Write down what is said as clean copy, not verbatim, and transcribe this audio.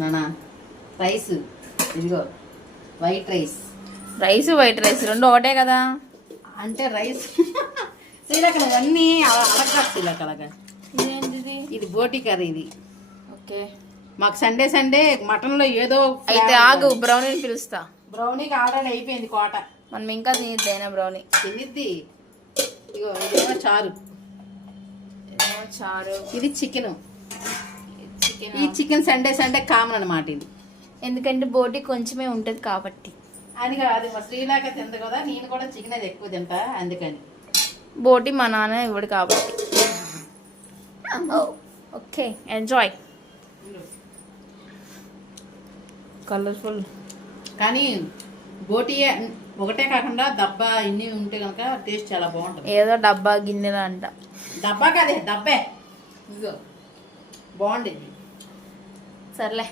నానా రైస్ ఇదిగో white rice white rice రెండు ఒకటే కదా. అంటే రైస్ శ్రీలకడ అన్నీ అలగా శ్రీలకలగా. ఇదేంటిది? ఇది బోటి కర్రీ ఇది. ఓకే, మాకు సండే మటన్లో ఏదో అయితే ఆగు బ్రౌనీని పిలుస్తా. బ్రౌనీకి ఆల్రెడీ అయిపోయింది కోట. మనం ఇంకా తినిద్దేనా బ్రౌనీ? తినిద్ది. ఇగో ఇదేమో చారు. ఇది చికెన్. ఈ చికెన్ సండే కామన్ అనమాట ఇది. ఎందుకంటే బోటి కొంచెమే ఉంటుంది కాబట్టి. అని కాదు మా శ్రీలేఖ తింది కదా, నేను కూడా చికెన్ అది ఎక్కువ తింటా అందుకని. బోటి మా నాన్న ఇవ్వడు కాబట్టి. Okay, enjoy. కలర్ఫుల్ కానీ బోటి ఒకటే కాకుండా డబ్బా ఇన్ని ఉంటే కనుక టేస్ట్ చాలా బాగుంటుంది. ఏదో డబ్బా గిన్నెలు అంట. డబ్బా కాదే డబ్బే. ఇదిగో బాగుండేది. సర్లే.